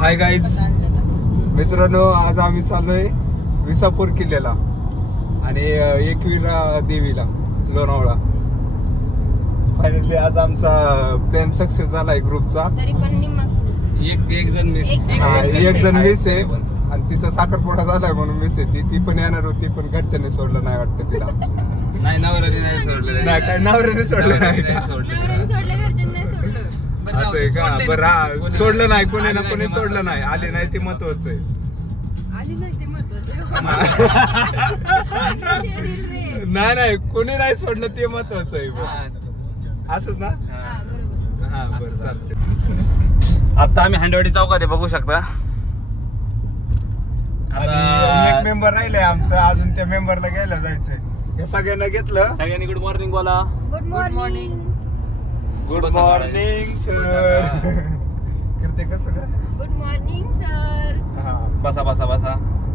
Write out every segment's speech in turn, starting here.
Hi guys मित्रांनो, आज आम्ही चाललोय विसापूर किल्ल्याला आणि एकविरा देवीला लोणावळा. फायनली आज आमचा प्लॅन सक्सेस झालाय ग्रुपचा. एक जण मिस आहे आणि तिचा साखरपुडा झालाय म्हणून मिस आहे. ती पण येणार होती पण घरच्यांनी सोडलं नाही वाटतं तिला. नाही नवऱ्याने नाही सोडलं. नाही काय नवऱ्याने सोडलं नाही असं आहे का? बरं हा, सोडलं नाही कोणी ना कोणी सोडलं नाही. आली नाही ते महत्वाचं आहे. नाही नाही कोणी नाही सोडलं ते महत्वाचं आहे. असंच ना? हा बरं चालतंय. आता आम्ही हांडवाडी चौकात बघू शकता. आणि एक मेंबर राहिलाय आमचं, अजून त्या मेंबरला घ्यायला जायचंय. हे सगळ्यांना घेतलं. सगळ्यांनी गुड मॉर्निंग बोला. Good morning. Good morning sir. करते कसं का? Good morning sir. हा बसा बसा बसा.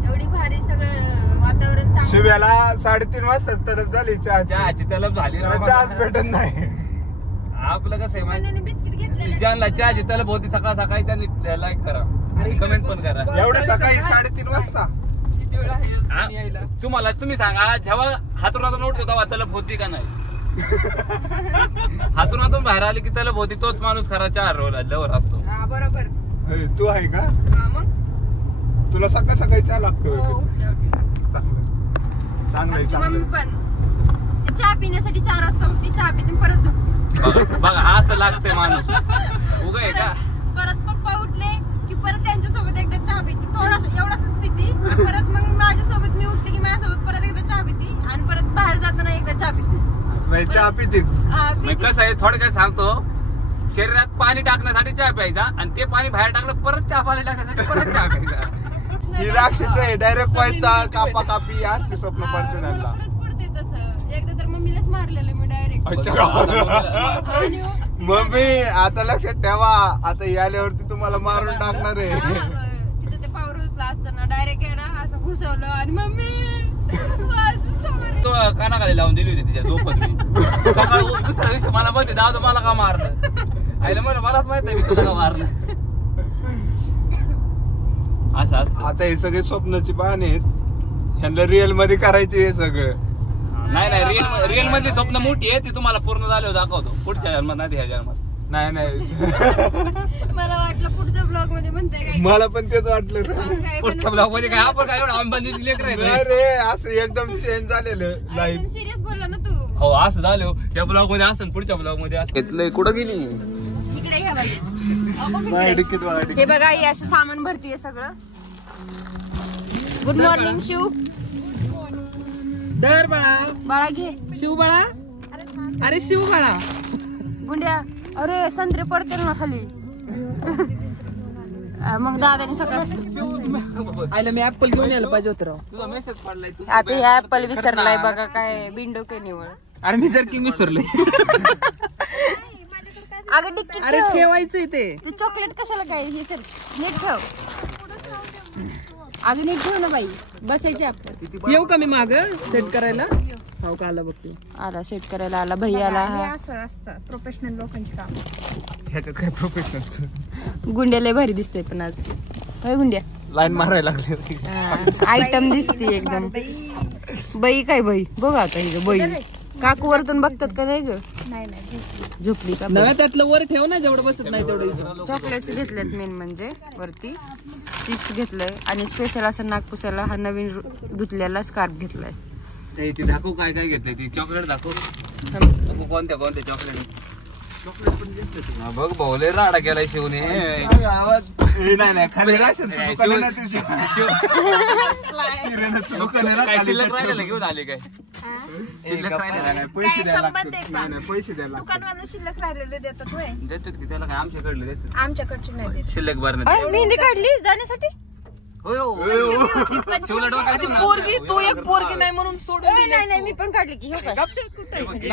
एवढी भारी सगळं वातावरण चांगलं. शिव्याला 3:30 वाजताच तलब झाली चहाची तलब झाली. चहाच भेटत नाही. आपलं कसं आहे कोणाने बिस्किट घेतलेले? ज्यांना चहाची तलब होती सकाळ सकाळी त्यांनी लाईक करा आणि कमेंट पण करा. एवढं सकाळी 3:30 वाजता किती वेळ आहे तुम्हाला? तुम्ही सांगा, जेव्हा हातून उठतो तेव्हा तलब होती का नाही? हातून बाहेर आली की तलब होती. तोच माणूस खरा चहा लवर असतो. हा बरोबर. तू आहे का? हा मग तुला सकाळ सकाळी चहा लागतो? हो, उठले. चांगलंय आमची चांगलंय. मम्मी पण ती चहा पिण्यासाठी 4 वाजता उठते, चहा पिते परत झोपते. बघा असं लागतंय माणूस उगा आहे का? परत पप्पा उठले की परत त्यांच्यासोबत एकदा चहा पिते. थोडासा एवढाच पिते. परत मग माझ्यासोबत मी उठले की माझ्यासोबत परत एकदा चहा पिते आणि परत बाहेर जाताना एकदा चहा पिते. चहा पितेच. हा, पिते. कसं आहे थोडक्यात सांगतो, शरीरात पाणी टाकण्यासाठी चहा प्यायचा आणि ते पाणी बाहेर टाकलं परत चहा पाणी टाकण्यासाठी परत चहा प्यायचा. ही राक्षस आहे. डायरेक्ट व्हायचा कापा कापी असते स्वप्न पडते मला त्यांना. खरंच पडते तसं. एकदा तर मम्मीलाच मारलेलं मी डायरेक्ट. आणि मम्मी आता लक्षात ठेवा, आता ही आल्यावरती तुम्हाला मारून टाकणार आहे. तिथं ते पावर हाऊसला असताना डायरेक्ट आहे ना असं घुसवलं आणि मम्मी तो कानाखाली लावून दिली होती तिच्या झोपत मी. सकाळ दुसऱ्या दिवशी मला माहिती दादा मला का मारलं. आईला म्हणून मलाच माहित आहे मी तुला का मारलं. असं असतं. आता हे सगळे स्वप्नाची बहाणे आहेत. ह्यांना रिअल मध्ये करायचे हे सगळं. नाही रिअल मधली स्वप्न मोठी आहे ती तुम्हाला पूर्ण झाल्यावर दाखवतो. पुढच्या जन्मात नाही ह्या जन्मात. नाही मला वाटलं पुढच्या ब्लॉग मध्ये म्हणताय काय. मला पण तेच वाटलं रे. पुढच्या ब्लॉग मध्ये काय आपण काय अंबानीची लेकर आहे. नाही रे, असं एकदम चेंज झालेलं लाईफ. सिरियस बोलला ना तू. हो असं झालं. या ब्लॉग मध्ये असं पुढच्या ब्लॉग मध्ये असं घेतलंय. कुठं गेली? इकडे घ्या बाई. हे बघा हे असं सामान भरतीये सगळं. Good morning Shiv. दर बाळा. बाळा घे. शिव बाळा. अरे शिव बाळा. गुंड्या. अरे संत्रे पडते ना खाली. मग दादाने सकाळ आयला मी ऍपल घेऊन यायला पाहिजे होतं राव. तुझा मेसेज पडलाय. आता हे ऍपल विसरलाय बघा. काय बिंडो के निवळ. अरे मी जर की विसरले. अगं डिक्की अरे ठेवायचंय ते. चॉकलेट कशाला काय हे सर नीट ठेव. अगं नीट ठेव ना बाई. बसायचे आपण. येऊ का मी माग सेट करायला? हो का आला बघते. आला सेट करायला आला भैया आला. असं असतं प्रोफेशनल लोकांची काम. ह्याच्यात काय प्रोफेशनल. गुंड्या लय भारी दिसतोय पण आज. होय गुंड्या. लाईन मारायला लागले. आयटम दिसते एकदम. बाई काय बाई बघ आता ही बाई. काकू वरतून बघतात का नाही ग? नाही झोपली का? नव्या त्यातलं वर ठेव ना जेवढं बसत नाही तेवढं. चॉकलेट्स घेतलेत मेन म्हणजे वरती. चिप्स घेतलंय आणि स्पेशल असं नागपुसाला हा नवीन धुतलेला स्कार्फ घेतलाय. ती दाखव काय काय घेतलंय. ती चॉकलेट दाखव. कोणत्या चॉकलेट? बघ भाऊ लय राडा केलाय शिवने. आवाज नाही खाली राशनचं दुकान आहे ना ते किराण्याचं दुकान आहे ना काय खाली. शिल्लक राहिलेलं घेऊन आले काय? शिल्लक राहिलेलं नाही, पैसे द्यायला लागतात. नाही, पैसे द्यायला लागतात. दुकानवाले शिल्लक राहिलेले देतात होय. देतात की त्याला काय आमच्याकडलं देतात. आमच्याकडचे नाही देत. शिल्लक भरण्यात. अरे मेहंदी काढली जाण्यासाठी. होय शिवला डोक्यात घेऊन आला. पोरगी तू एक पोरगी नाही म्हणून सोडून ए, नाही नाही मी पण काढली की. हो काय म्हणजे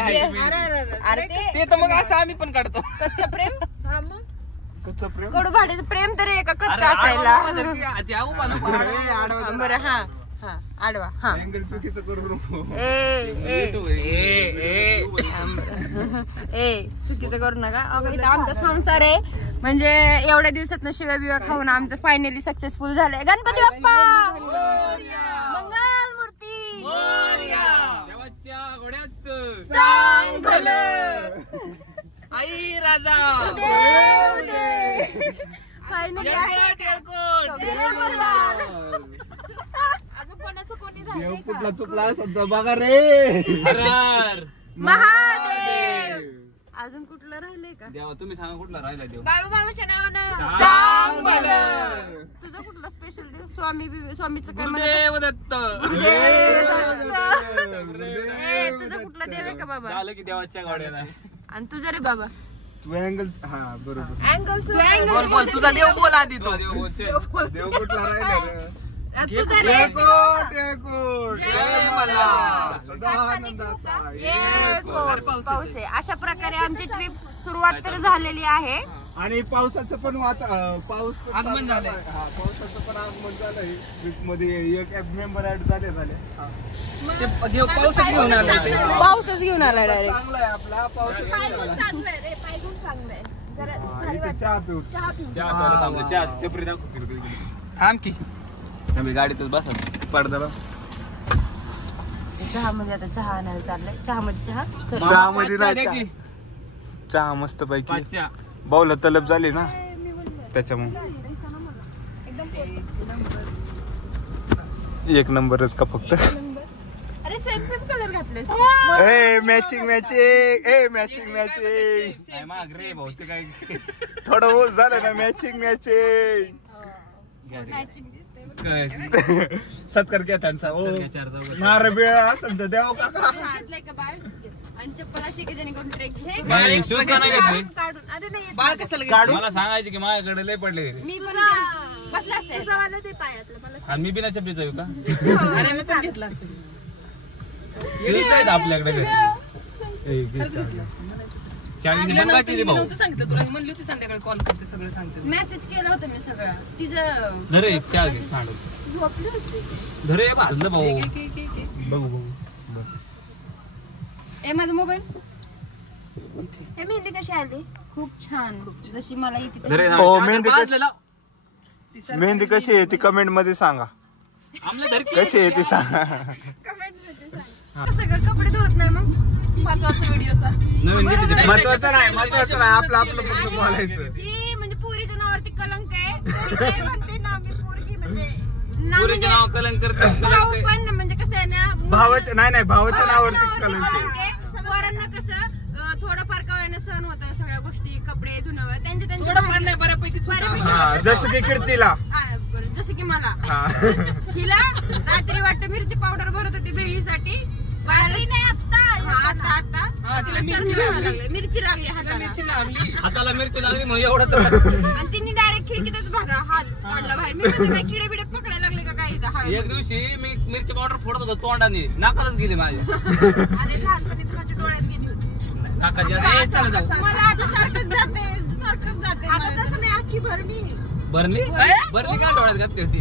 अरे ते तर मग असं आम्ही पण काढतो. कच्चं प्रेम. हा मग कच्चं प्रेम. कडू भाड्याचं प्रेम तरी एका अरे, कच्चा असायला. ती आऊ पण बरं हा हा आडवा हा. अँगल चुकीचं करू नको. ए चुकीचं करू नका. अगं इथं आमचा संसार आहे. म्हणजे एवढ्या दिवसात शिव्या बिव्या खाऊन आमचं फायनली सक्सेसफुल झालंय. गणपती बाप्पा मंगल मूर्ती देवाच्या घोड्याच आई राजा फायनली अजून कोणाचं कोणी देव कुठला चुकला सध्या बघा रे. हरर. महादेव. अजून कुठलं राहिलंय का? देवा तुम्ही सांगा कुठला राहिला देव. बाळू मामाच्या नावानं तुझं कुठलं स्पेशल देव? स्वामीचं काय गुरुदेव दत्त तुझं कुठलं देव आहे का बाबा? झालं की देवाच्या घोड्याला. आणि तुझं रे बाबा? तू अँगल हा बरोबर. अँगल बोल बोल तुझा देव बोल आधी तो देव बोलते. देव कुठला राहिला रे? तुझं रे टेकूट, टेकूट. जय मल्हार. सदानंदाचा. पाऊस आहे. अशा प्रकारे आमची ट्रिप सुरुवात तर झालेली आहे. आणि पावसाचं पण पाऊस पण आगमन झालंय. हा, पावसाचं पण आगमन झालंय. ट्रिप मध्ये एक मेंबर ऍड झाले. हा. ते देव पाऊसच घेऊन आलाय ते. पाऊसच घेऊन आला डायरेक्ट. चांगला आहे आपला पाऊस. चांगलं आहे रे, पायगुण चांगलं आहे. जरा भारी इथे वाटतं. चहा पिऊ. चहा पिऊ. चहा प्यायला थांबलो. चहा टपरी दाखव फिरतो इकडे. थांब की आम्ही गाडीतच बसत पडदाला. चहामध्ये आता चहा आणायला चाललंय. चहामध्ये चहा चल. चहा मध्ये पाच नाही चहा दे चहा मस्त पैकी. पाच चहा. बाऊला तलब झाली ना त्याच्यामुळे एक नंबरच का फक्त. अरे सेम सेम कलर घातलेस. ए मॅचिंग मॅचिंग ए मॅचिंग मॅचिंग. नाही माग रे भाऊ ते काय. थोडं ओल झालं ना मॅचिंग मॅचिंग. सत्कार घ्या त्यांचा. ओ नार बिळ असं तर द्यावं काका. घेतलंय का बाळ? आणि चप्पल अशी की जेणेकरून ट्रेक शूज का नाही घेतले? काढून अरे नाही बाळ कशाला काढू मला सांगायचे की माझ्याकडे लय पडले. मी पण बसला असते. जवाला ते पायातलं मला आणि मी बिना चपलीचा येऊ का? अरे मी पण घेतला असतो. शूज आहेत आपल्याकडे घरी. चावी तिला दिली नव्हतं, का मी भाऊ? नव्हतं सांगितलं तुला. म्हणली होती संध्याकाळी कॉल करते सगळं सांगते. मेसेज केला होता मी सगळं तिचं. धरे चहा घे सांडू. झोपली होती. धरे भाजलं भाऊ. बघू बघू. ए माझा मोबाईल हे मेहंदी कशी आली? खूप छान. जशी मला येते धरे तशी. हो, मेहंदी कशी- भाजलेला. मेहंदी कशी आहे ती कमेंट मध्ये सांगा. आमल्या धर की. कशी आहे ती सांगा. कमेंट मध्ये सांग. सगळं कपडे धुवत नाही मग. महत्वाचा व्हिडिओचा. नवीन घेतली ते. महत्वाचं नाही आपलं आपलं फक्त बोलायचं. ती म्हणजे पोरीच्या नावावरती कलंक आहे. ते म्हणते ना मी पोरगी म्हणजे ना पुरीचे म्हणजे नाव कलंक करतात. भाऊ पण म्हणजे कसं आहे ना भावाच्या नाही भावाच्या नावावरती नावावरती कलंक कलंक आहे. आहे. पोरांना कसं थोडंफार का होईना सहन होतं सगळ्या गोष्टी. कपडे धुणं त्यांच्या थोडं पण नाही बऱ्यापैकीच होतं बऱ्यापैकी. आम्हाला. हा, जसं की कीर्तीला. हा, बरं, जसं की मला हा. हिला रात्री वाटतं मिरची पावडर भरत होती भेळीसाठी. हा, तिला मिरची लागली. मिरची लागली हाताला. मिरची लागली. हाताला मिरची लागली मग एवढं तर आणि तिने डायरेक्ट खिडकीतच बघा हात काढला बाहेर. मी म्हणते, काय किडे बिडे पकडायला लागले का काय इथं? हाय. एक दिवशी मी मिरची पावडर फोडत होतो तोंडाने नाकातच गेली माझ्या. अरे लहानपणी तर माझ्या डोळ्यात गेली होती. काकाच्या ए, चला जाऊ. मला आता सारखंच जाते आता तसं नाही अख्खी भरणी. भरली भरली का डोळ्यात घात करते.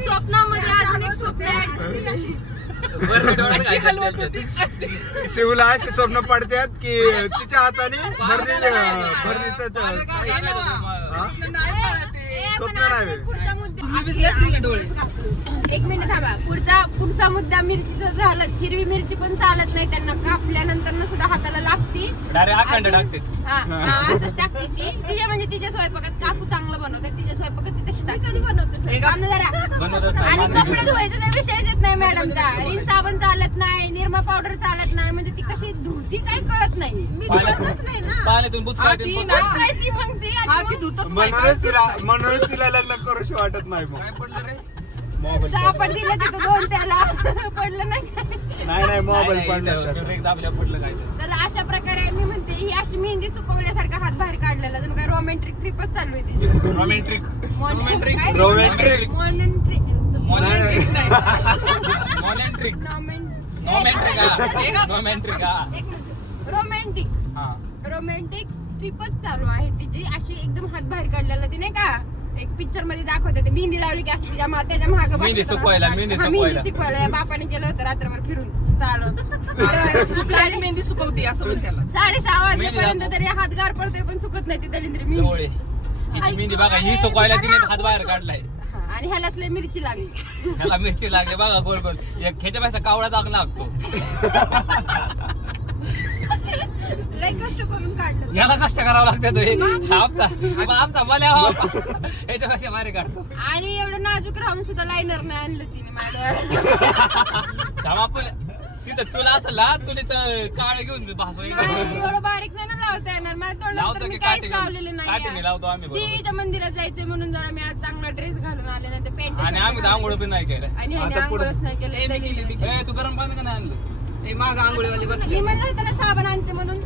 स्वप्नामध्ये अजून एक स्वप्न ऍड झाली. भरली डोळ्यात अशी घात हलवत करते. होती. शिवला अशी स्वप्न पडतात की तिच्या हाताने भरणीचं काय सांगायचं तुम्हाला? स्वप्न नाही मला ते. स्वप्न नाही. पुढचा मुद्दा भिजलेच नाही का डोळे? एक मिनिट थांबा. पुढचा मुद्दा मिरचीचा झालाच. हिरवी मिरची पण चालत नाही त्यांना. कापल्यानंतर सुद्धा हाताला लागती. डायरेक्ट अखंड टाकते. हा, असंच टाकते ती. तिच्या म्हणजे तिच्या स्वयंपाकात काकू चांगलं बनवतात. तिच्या स्वयंपाकात ती तशी टाकते. हे का? काम ना जरा. बनवतच आणि नाही. कपडे धुवायचा तर विषयच येत नाही मॅडमचा. रिन साबण चालत नाही, निरमा पावडर चालत नाही. म्हणजे ती कशी धुती काही कळत नाही. पाण्यातून बुचका हा, ती येते. ना. काय ती मग ती हा, आणि ती मग धुतच नाही. म्हणूनच तिला लग्न करूशी वाटत नाही मग. काय पडलं रे? चापड दिलं तिथं दोन त्याला. पडलं नाही काय. नाही मोबाईल नाही, पडला नाही, ब्रेक दाबल्या पडलं काय तर. तर अशा प्रकारे मी म्हणते ही अशी मेहंदी चुकवल्यासारखा हात बाहेर काढलेला. जणू काय रोमॅन्टिक ट्रिपच चालू आहे तिची. रोमॅन्ट्रिक. रोमॅन्ट्रिक रोमॅन्ट्रिक. मॉर्निंग मॉलेंट्रिक नाही. मॉलेंट्रिक. रोमॅन्ट्रिक हा. रोमॅन्टिक हा. रोमॅन्टिक ट्रिपच चालू आहे तिची. अशी एकदम हात बाहेर काढलेला ती नाही का एक पिक्चर मध्ये दाखवते ते. मेहंदी लावली की असं त्याच्या मागे मेहंदी सुकवायला, मेहंदी सुकवायला. शिकवायला बापाने केलं होतं रात्रभर फिरून. चालू सुकलेली मेहंदी सुकवते असं म्हण त्याला. 6:30 वाजल्यापर्यंत तरी हात गार पडतोय पण सुकत नाही ती दलिंद्री डोळे मेहंदी. हिची मेहंदी बघा ही सुकवायला तिने हात बाहेर काढलाय. हा, आणि ह्यालाच लय मिरची लागली. ह्याला मिरची लागली बघा गोल गोल एक ह्याच्या पैसा कावडा दाग लागतो. लय कष्ट करून काढलं. याला कष्ट करावं लागतं आमचा मला ह्याच्यापेक्षा भारी काढतो. आणि एवढं नाजूक राहून सुद्धा लायनर नाही आणलं तिने माझ्या धामापूल तिथं चुला असेल ना चुलीचं काळ घेऊन भासू एवढं बारीक नाही ना लावता येणार माझ्या तोंडात तर मी काहीच लावलेलं काठीने नाही. लावतो आम्ही बरोबर. देवीच्या मंदिरात जायचंय म्हणून जरा मी आज चांगला ड्रेस घालून आले नाही तर आणि आम्ही तर आंघोळ पण नाही केलं. आणि ह्याने आंघोळच नाही केलं. ए, तू गरम पाणी का नाही आणलं? हे माग आंघोळीवाली बसली. मी म्हणलं होतं ना साबण आणते म्हणून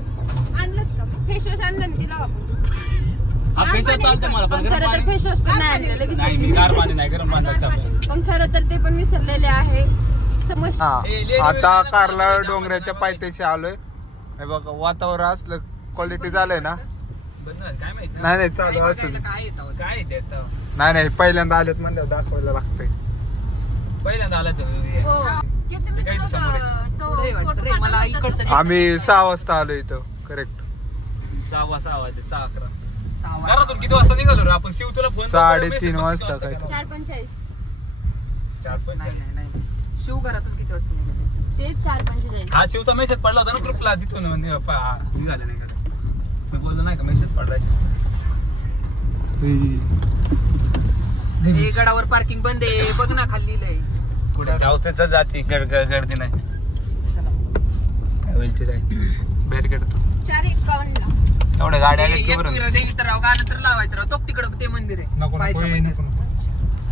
आणलंच का फेस वॉश आणलं ना तिला आपण. हा फेशियल चालतं मला पण गरम खरं तर पाणी फेस वॉश पण नाही आणलेलं नाही मी विसरली. गार पाणी नाही गरम पाणी लागतं आपल्याला. पण खरं तर ते पण विसरलेले आहे. समज आता कारला डोंगराच्या पायथ्याशी आलोय. हे बघा वातावरण असलं क्वालिटी झालंय ना. बंद झालं, काय माहित नाही नाही चालू असं काय येतं काय आहे ते आता? नाही नाही पहिल्यांदा आलेत म्हणल्यावर दाखवायला लागतंय. पहिल्यांदा आला तर हो. ते काही समोर आहे. पुढे वाटतं रे मला इकडचं आम्ही 6 वाजता आलो इथं करेक्ट. 6 वाजता 6:11 6 वाजता. घरातून किती वाजता निघालो रे आपण? शिव तुला फोन 3:30 वाजता काय. 4:45 नाही नाही नाही शिव घरातून किती वाजता निघाले? ते 4:45. हा शिवचा मेसेज पडला होता ना ग्रुपला तिथून निघाले नाही का मी बोललो नाही का मेसेज पडलाय. हे गडावर पार्किंग बंद आहे बघ ना खाली लय. कुठे जाऊच जाती गर्दी नाही काय होईल ते जाईल बॅरिकेड 4:51 एवढ्या गाड्या आल्या की एक बरं देवीचं राव गाणं तर लावायचं राव तो तिकडं ते मंदिर आहे नको पायथ्या नको मंदिर. नको नको.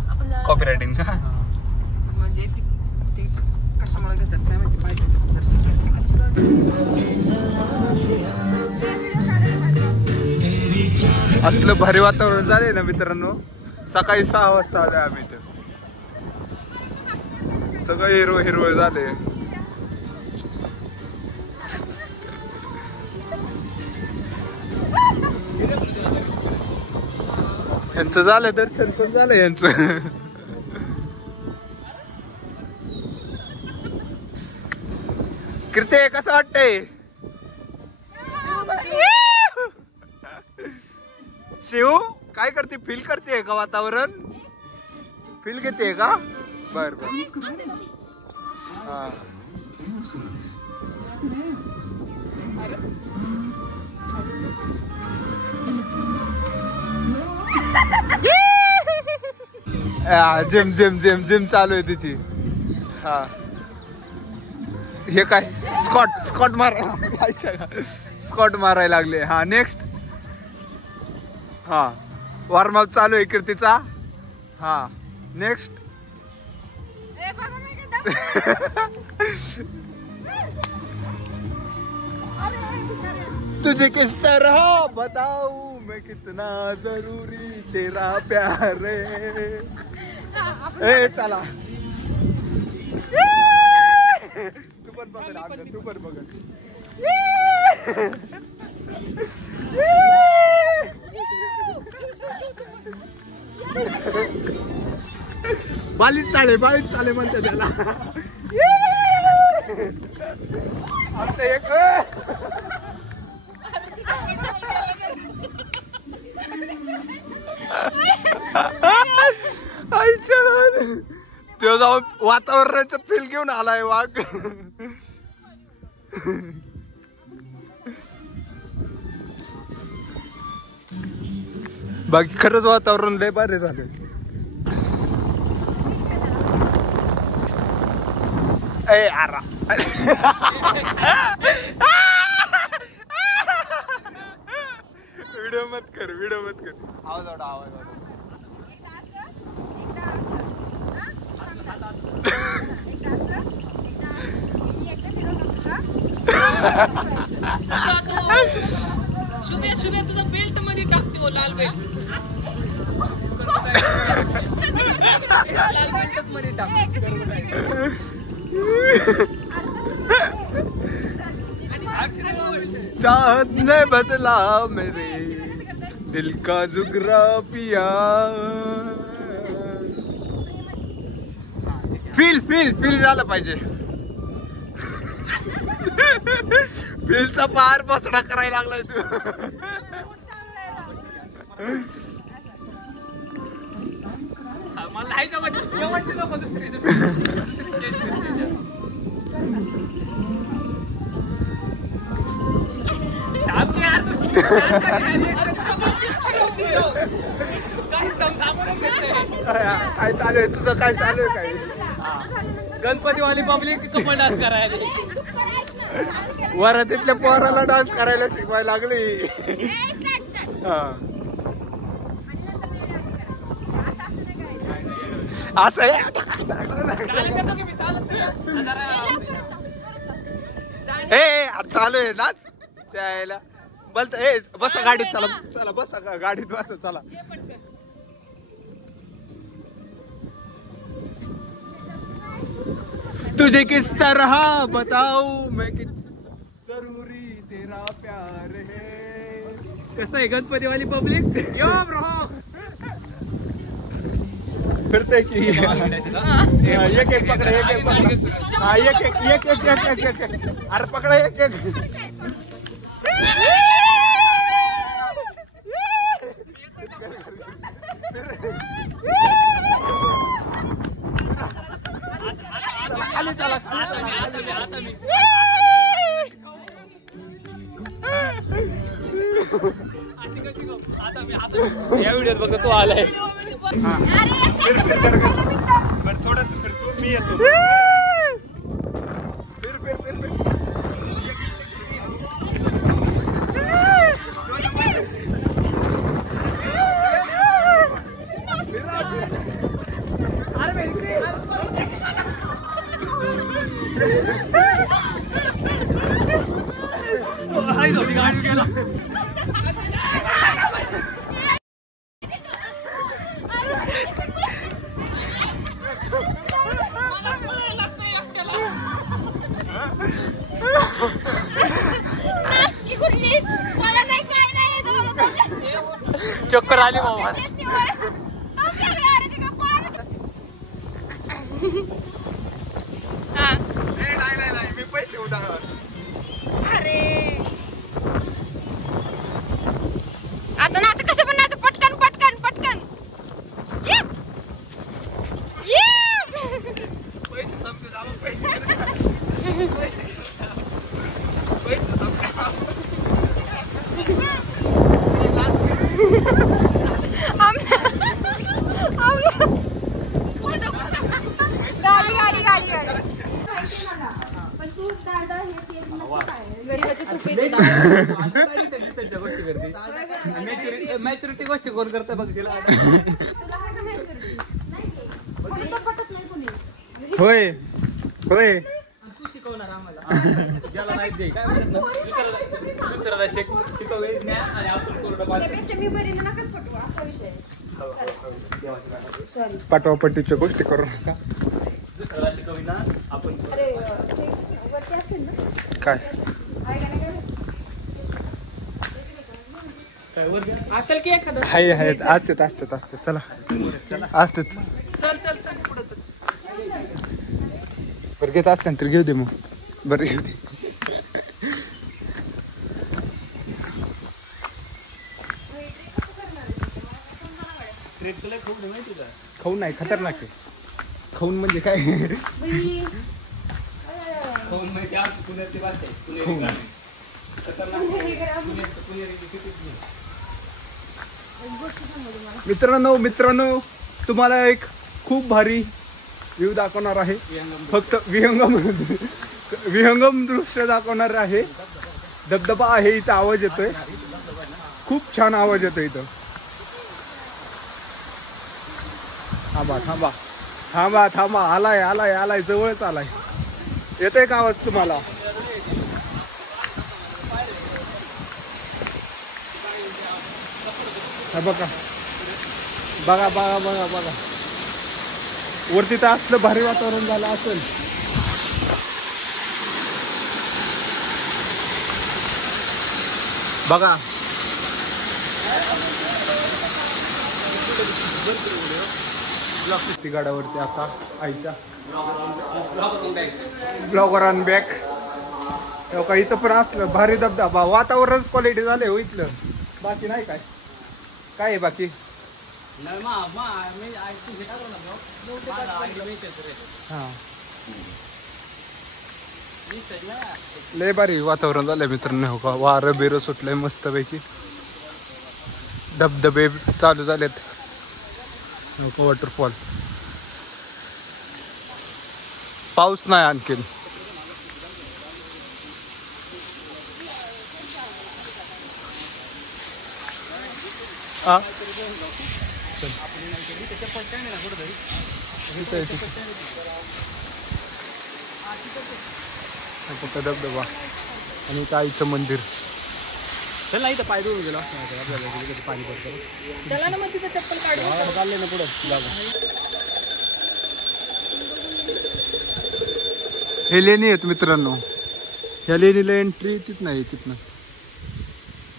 आपण जरा- कॉपी रायटिंग का म्हणजे ती कशामुळे घेतात काय माहिती पायथ्याचं दर्शन. असलं भारी वातावरण झालंय ना मित्रांनो. सकाळी 6 वाजता आलोय आम्ही इथं. सगळं हिरवं हिरवं झालंय. यांचं झालं दर्शन पण झालं यांचं. कीर्ती कसं वाटतंय? शिव काय करते? फील करते का वातावरण? फील घेते का? बर बर. हा जिम जिम जिम जिम चालू आहे तिची. हा हे काय स्कॉट मार स्कॉट मारायला लागले. हा नेक्स्ट. हा वॉर्मअप चालू आहे कीर्तीचा. हा नेक्स्ट. ए बाबा मी काय तुझे किस तरह बताऊं मैं कितना जरूरी तेरा प्यार है. ए चला तू पण बघ आमच्या, तू पण बघ. बालीच चाले म्हणते त्याला. आमचं एक तो जाऊन वातावरणाचं फील घेऊन आलाय वाघ. बाकी खरंच वातावरण लय भारी झालं. ए आरा व्हिडिओ मत कर. आवाज आवाज शुभे शुभे तुझा बेल्ट मध्ये टाकते लाल बेल्ट. लाल बेल्ट मध्ये टाक. चाहत ने बदला मेरे दिल का जुग्राफिया. फील झालं पाहिजे. बिलचा पार बसडा करायला लागलाय तू. मला नाही जमत. शेवटची नको दुसरी. काय चालू आहे तुझं? काय चालू आहे? काय गणपतीवाली पब्लिक कपल डान्स करायला. वरातीतल्या पोराला डान्स करायला शिकवायला लागली. असं आहे. चालू आहे नाच चायला. बोलत ए बसा गाडीत. चला चला बसा गाडीत बसा. चला तुझे किस तरह बताऊ मैं कि जरूरी तेरा प्यार है. कसं आहे गणपतीवाली पब्लिक? यो ब्रो फिरते की एक एक पकडा. एक पकडा. हा एक. अरे पकडा एक. खाली चला. या व्हिडिओत बघ तो आलाय. बरं थोडस फिर तू. मी येतो. फिर गाडी गेला. चक्कर आली बाबा. नाही मी पैसे उधार. अरे आता नाच कसं पण नाच. पटकन पटकन पटकन. पैसे संपले. पैसे मॅच्युरिटी गोष्टी कोण करता बघ तिला. होय होय. तू शिकवणार आम्हाला. ज्याला नाही दे काय दुसऱ्याला शिकवे ज्ञान आणि आपण कोरडं. मी बरी नकाच पटवू असा विषय. पाठवा पट्टीच्या गोष्टी करू नका. दुसऱ्याला शिकविना आपण. अरे वरती असेल ना काय असेल की एखादं. हाय असतात. चला असतात. चल पुढे चल. बरं घेत असल्या तर घेऊ दे मग. बरं घेऊ दे. खाऊन नाही खतरनाक आहे. खाऊन म्हणजे काय? खाऊन म्हणजे पुण्याची भाषा आहे. पुणेरी गाणी. मित्रांनो तुम्हाला एक खूप भारी व्ह्यू दाखवणार आहे. फक्त विहंगम दृश्य दाखवणार आहे. धबधबा आहे. इथं आवाज येतोय. खूप छान आवाज येतोय इथं. थांबा. आलाय जवळच आलाय. येतोय का आवाज तुम्हाला? बघा वरती तर असलं भारी वातावरण झालं असेल. बघा गाड्यावरती आता आईच्या ब्लॉगर ऑन बॅक. हो का इथं पण असलं भारी धबधबा वातावरणच क्वालिटी झालंय हो इथलं बाकी नाही काय काय आहे बाकी हा लय भारी वातावरण झालंय मित्रांनो हो का वारं बिरं सुटलंय मस्तपैकी धबधबे चालू झालेत हो का वॉटरफॉल पाऊस नाही आणखीन हा धबधबा आणि इथं आईचं मंदिर चल नाही तर पाय धुवून गेला पाणी पडतं त्याला ना मग तिथं चप्पल काढून चाललंय ना पुढं हे लेणी आहेत मित्रांनो ह्या लेणीला एंट्री तिथं नाही तिथनं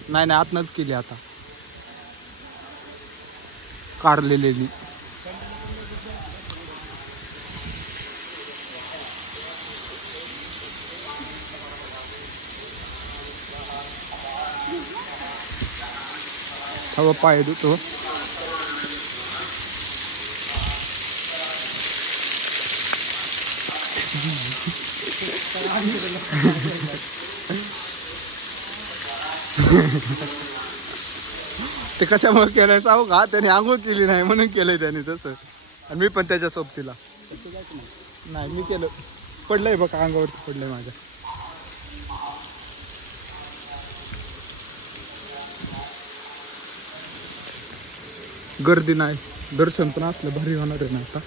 नाही आतनच केली आता कारले लेणी हवा पाय धुतो ते कशामुळे केलंय सांगू का त्याने आंघोळ केली नाही म्हणून केलंय त्याने तसं आणि मी पण त्याच्या सोबतीला नाही मी केलं पडलंय बघ अंगावरती पडलंय माझ्या गर्दी नाही दर्शन पण असलं भारी होणार आहे ना आता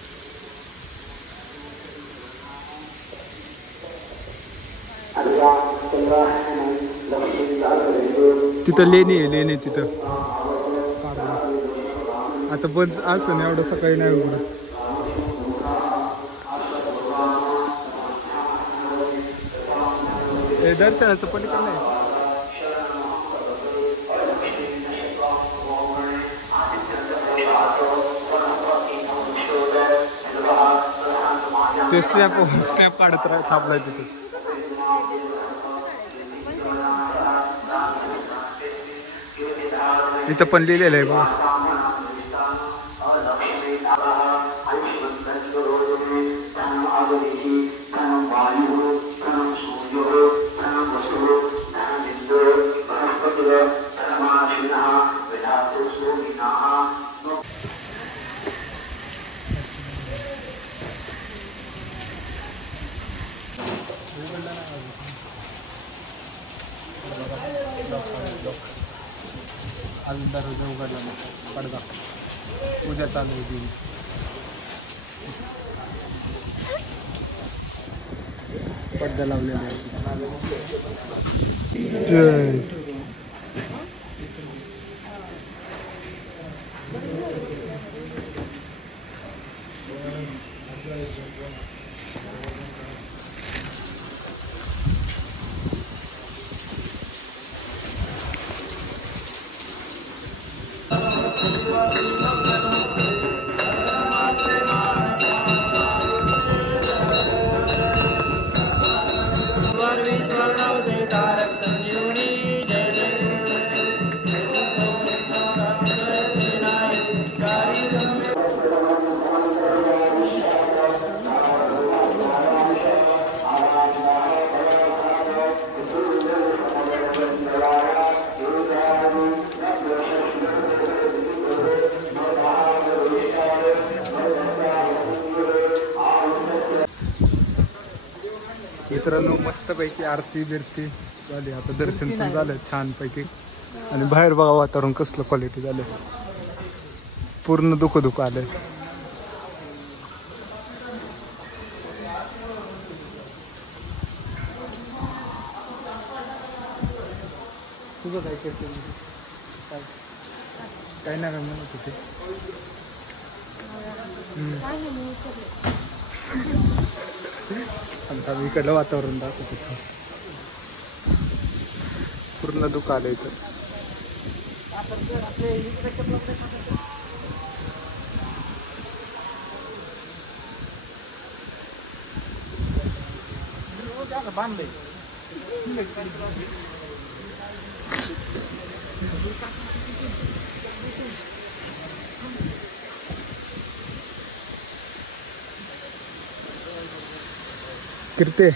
तिथं लेणी आहे लेणी तिथं आता बंद असं ना एवढं सकाळी नाही उघडं हे दर्शनाचं पलीकडे नाही ते स्नॅप काढत राह थांबलाय तिथे इथं पण लिहिलेलं आहे बघा अजून दरवाजा उघडला नाही पडदा उद्या चालू आहे दिन पडदा लावलेला आहे मित्रांनो मस्तपैकी आरती बिरती झाली आता दर्शन पण झालं छान पैकी आणि बाहेर बघा वातावरण कसलं क्वालिटी झालं पूर्ण दुःख आलंय तुझं काय करते काय नाही म्हणत होते आमच्या इकडलं वातावरण दाखवत होतं पूर्ण दुःख आलं इथं बांधलंय कीर्ते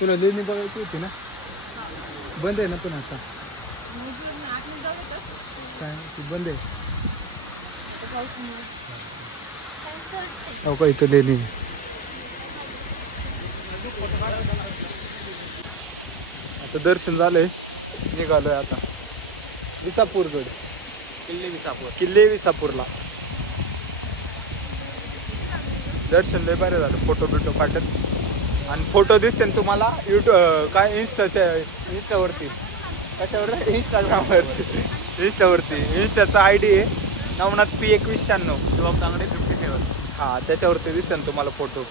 तुला लेणी बघायची होती ना बंद आहे ना पण आता काय ती बंद आहे हो का इथं लेणी आता दर्शन झालंय निघालोय आता विसापूरगड किल्ले विसापूरला दर्शन लय बरं झालं फोटो बिटो काढत आणि फोटो दिसते ना तुम्हाला युट्यूब काय इंस्टावरती कशावर इंस्टावरती इंस्टाचा ID आहे नवनाथ P 2196 शिवम तांगडे 57. हा त्याच्यावरती दिसते ना तुम्हाला फोटो